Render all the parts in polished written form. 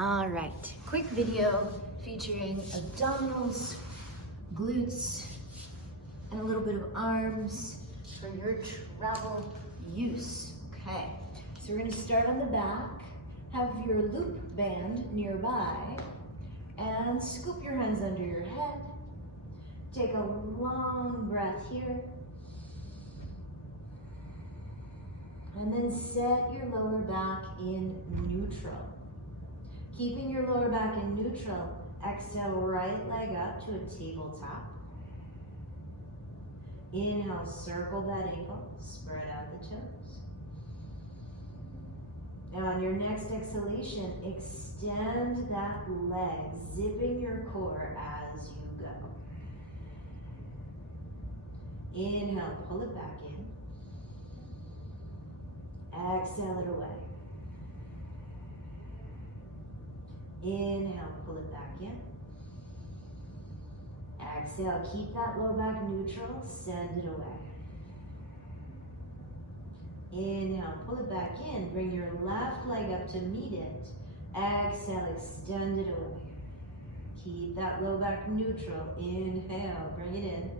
All right, quick video featuring abdominals, glutes, and a little bit of arms for your travel use. Okay, so we're gonna start on the back, have your loop band nearby, and scoop your hands under your head. Take a long breath here. And then set your lower back in neutral. Keeping your lower back in neutral, exhale, right leg up to a tabletop. Inhale, circle that ankle, spread out the toes. Now on your next exhalation, extend that leg, zipping your core as you go. Inhale, pull it back in. Exhale it away. Inhale, pull it back in. Exhale, keep that low back neutral, send it away. Inhale, pull it back in, bring your left leg up to meet it. Exhale, extend it away. Keep that low back neutral. Inhale, bring it in.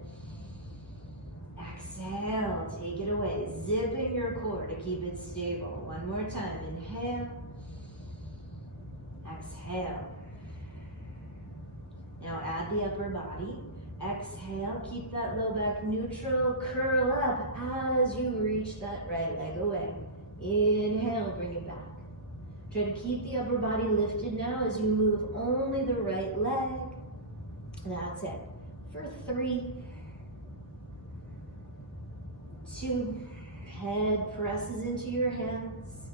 Exhale, take it away. Zipping your core to keep it stable. One more time. Inhale. Exhale. Now add the upper body. Exhale, keep that low back neutral. Curl up as you reach that right leg away. Inhale, bring it back. Try to keep the upper body lifted now as you move only the right leg. That's it. For 3, 2, head presses into your hands,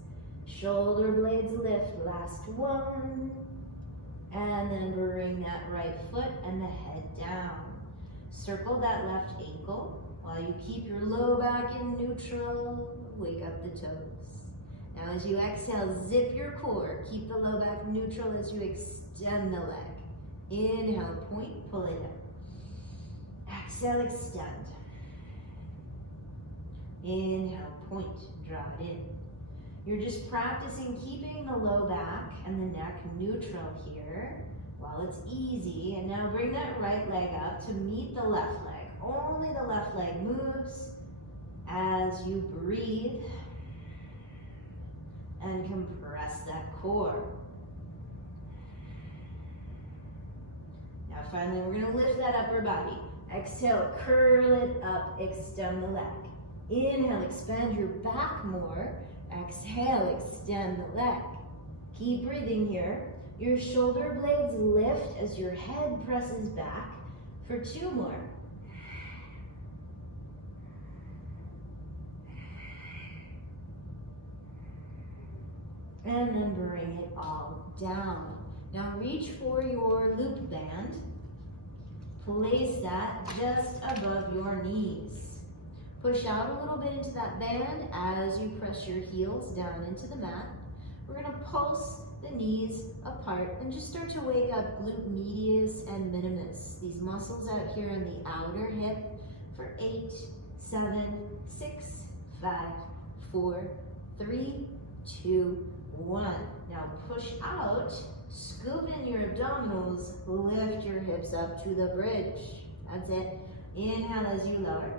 shoulder blades lift, last 1, and then bring that right foot and the head down. Circle that left ankle while you keep your low back in neutral, wake up the toes. Now as you exhale, zip your core, keep the low back neutral as you extend the leg. Inhale, point, pull it in. Exhale, extend. Inhale, point, draw it in. You're just practicing keeping the low back and the neck neutral here while it's easy. And now bring that right leg up to meet the left leg. Only the left leg moves as you breathe and compress that core. Now finally, we're gonna lift that upper body. Exhale, curl it up, extend the leg. Inhale, expand your back more. Exhale, extend the leg. Keep breathing here. Your shoulder blades lift as your head presses back for 2 more. And then bring it all down. Now reach for your loop band. Place that just above your knees. Push out a little bit into that band as you press your heels down into the mat. We're gonna pulse the knees apart and just start to wake up glute medius and minimus. These muscles out here in the outer hip for 8, 7, 6, 5, 4, 3, 2, 1. Now push out, scoop in your abdominals, lift your hips up to the bridge. That's it. Inhale as you lower.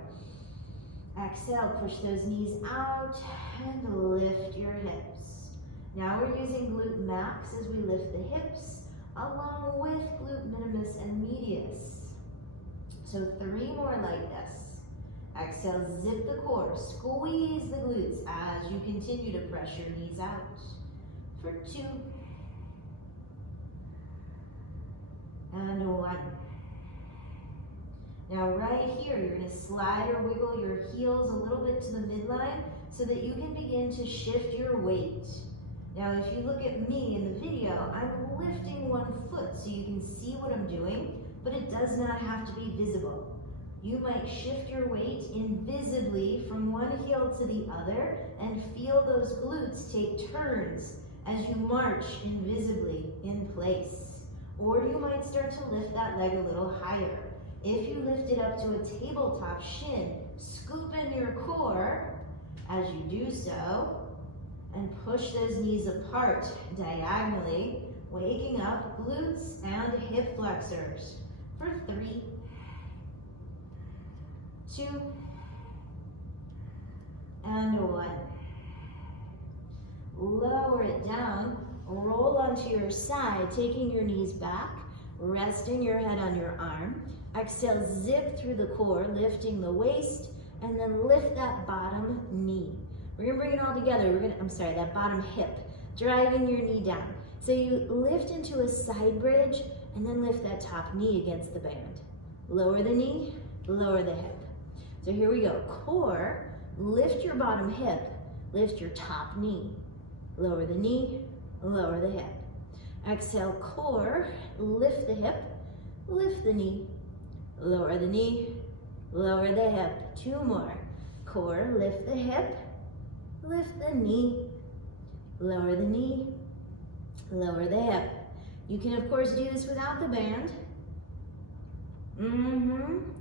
Exhale, push those knees out and lift your hips. Now we're using glute max as we lift the hips along with glute minimus and medius. So 3 more like this. Exhale, zip the core, squeeze the glutes as you continue to press your knees out. For 2 and 1. Now right here, you're gonna slide or wiggle your heels a little bit to the midline so that you can begin to shift your weight. Now if you look at me in the video, I'm lifting 1 foot so you can see what I'm doing, but it does not have to be visible. You might shift your weight invisibly from one heel to the other and feel those glutes take turns as you march invisibly in place. Or you might start to lift that leg a little higher. If you lift it up to a tabletop shin, scoop in your core as you do so, and push those knees apart diagonally waking up glutes and hip flexors for 3, 2, and 1. Lower it down, roll onto your side, taking your knees back, resting your head on your arm. Exhale, zip through the core, lifting the waist, and then lift that bottom knee. We're gonna bring it all together. That bottom hip, driving your knee down. So you lift into a side bridge, and then lift that top knee against the band. Lower the knee, lower the hip. So here we go. Core, lift your bottom hip, lift your top knee. Lower the knee, lower the hip. Exhale, core, lift the hip, lift the knee. Lower the knee, lower the hip. 2 more. Core, lift the hip, lift the knee. Lower the knee, lower the hip. You can, of course, do this without the band. And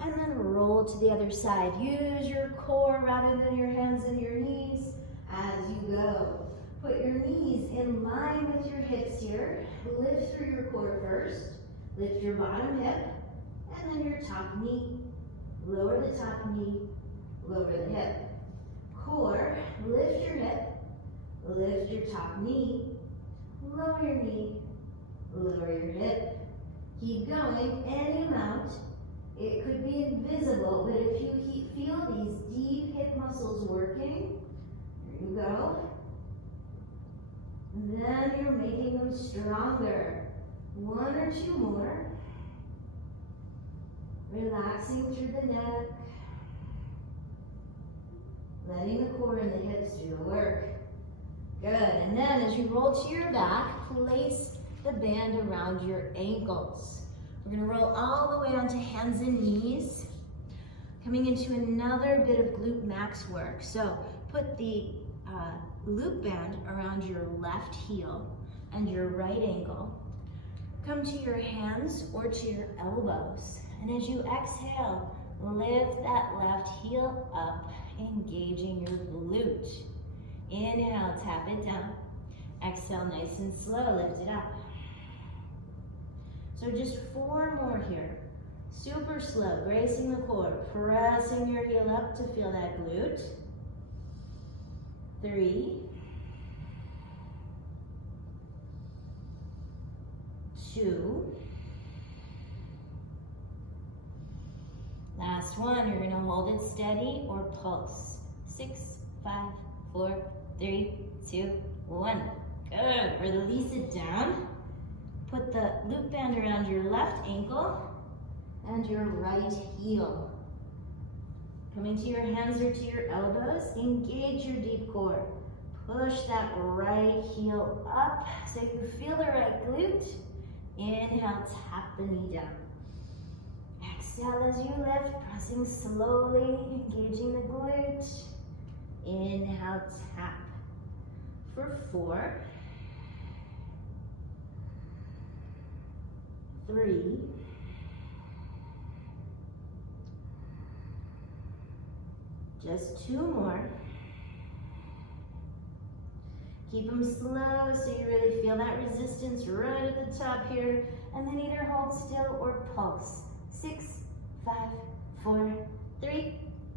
then roll to the other side. Use your core rather than your hands and your knees as you go. Put your knees in line with your hips here. Lift through your core first. Lift your bottom hip, and then your top knee. Lower the top knee, lower the hip. Core, lift your hip, lift your top knee, lower your knee, lower your hip. Keep going, any amount. It could be invisible, but if you feel these deep hip muscles working, there you go. And then you're making them stronger. 1 or 2 more. Relaxing through the neck. Letting the core and the hips do the work. Good, and then as you roll to your back, place the band around your ankles. We're gonna roll all the way onto hands and knees, coming into another bit of glute max work. So put the loop band around your left heel and your right ankle. Come to your hands or to your elbows. And as you exhale, lift that left heel up, engaging your glute. Inhale, tap it down. Exhale, nice and slow, lift it up. So just 4 more here. Super slow, bracing the core, pressing your heel up to feel that glute. 3, 2, last one, you're gonna hold it steady or pulse. 6, 5, 4, 3, 2, 1. Good, release it down. Put the loop band around your left ankle and your right heel. Coming to your hands or to your elbows, engage your deep core. Push that right heel up so you feel the right glute. Inhale, tap the knee down. Exhale as you lift, pressing slowly, engaging the glute. Inhale, tap. For 4, 3, 2 more. Keep them slow so you really feel that resistance right at the top here. And then either hold still or pulse. 6, 5, 4, 3,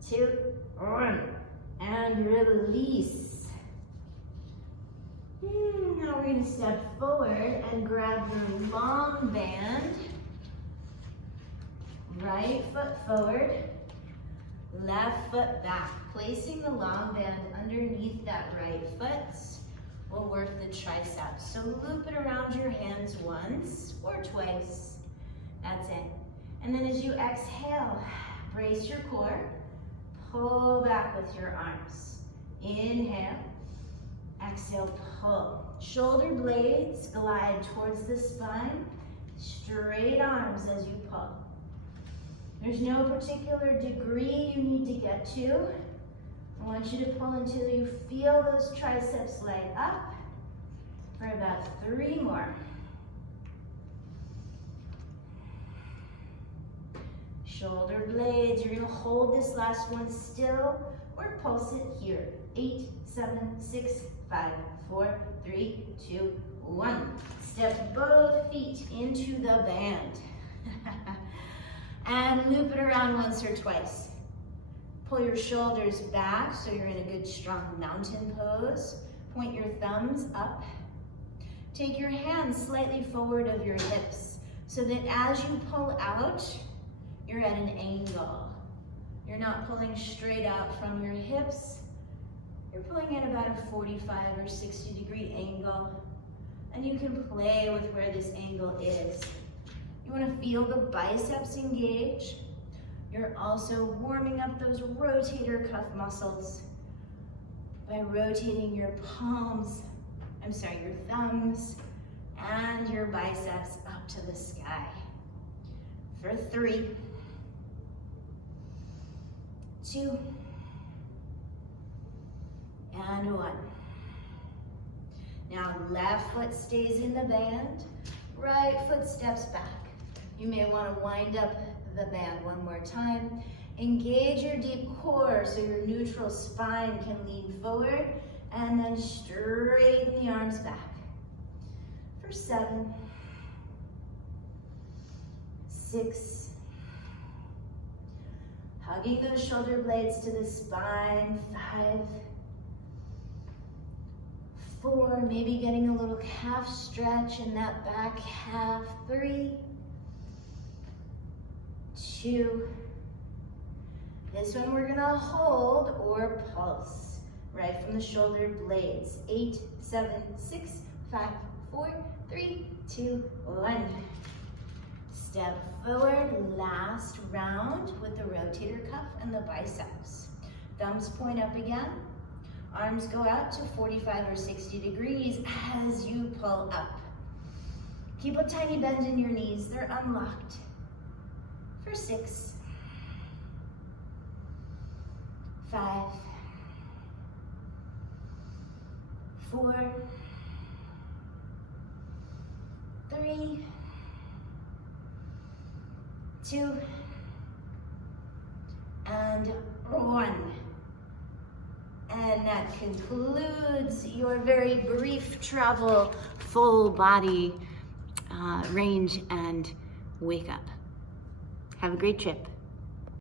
2, 1. And release. Now we're going to step forward and grab your long band. Right foot forward, left foot back. Placing the long band underneath that right foot will work the triceps. So loop it around your hands once or twice. That's it. And then as you exhale, brace your core. Pull back with your arms. Inhale. Exhale, pull. Shoulder blades glide towards the spine. Straight arms as you pull. There's no particular degree you need to get to. I want you to pull until you feel those triceps light up for about 3 more. Shoulder blades, you're gonna hold this last one still or pulse it here. 8, 7, 6, 5, 4, 3, 2, 1. Step both feet into the band. And loop it around once or twice. Pull your shoulders back so you're in a good strong mountain pose. Point your thumbs up. Take your hands slightly forward of your hips so that as you pull out, you're at an angle. You're not pulling straight out from your hips. You're pulling at about a 45 or 60 degree angle. And you can play with where this angle is. You want to feel the biceps engage. You're also warming up those rotator cuff muscles by rotating your thumbs and your biceps up to the sky. For 3, 2, and 1. Now left foot stays in the band, right foot steps back. You may want to wind up the band one more time. Engage your deep core so your neutral spine can lean forward, and then straighten the arms back. For 7, 6, hugging those shoulder blades to the spine. 5, 4, maybe getting a little calf stretch in that back half. 3, 2, this one we're gonna hold or pulse right from the shoulder blades. 8, 7, 6, 5, 4, 3, 2, 1. Step forward, last round with the rotator cuff and the biceps. Thumbs point up again. Arms go out to 45 or 60 degrees as you pull up. Keep a tiny bend in your knees, they're unlocked. For 6, 5, 4, 3, 2, and 1. And that concludes your very brief travel, full body range and wake up. Have a great trip.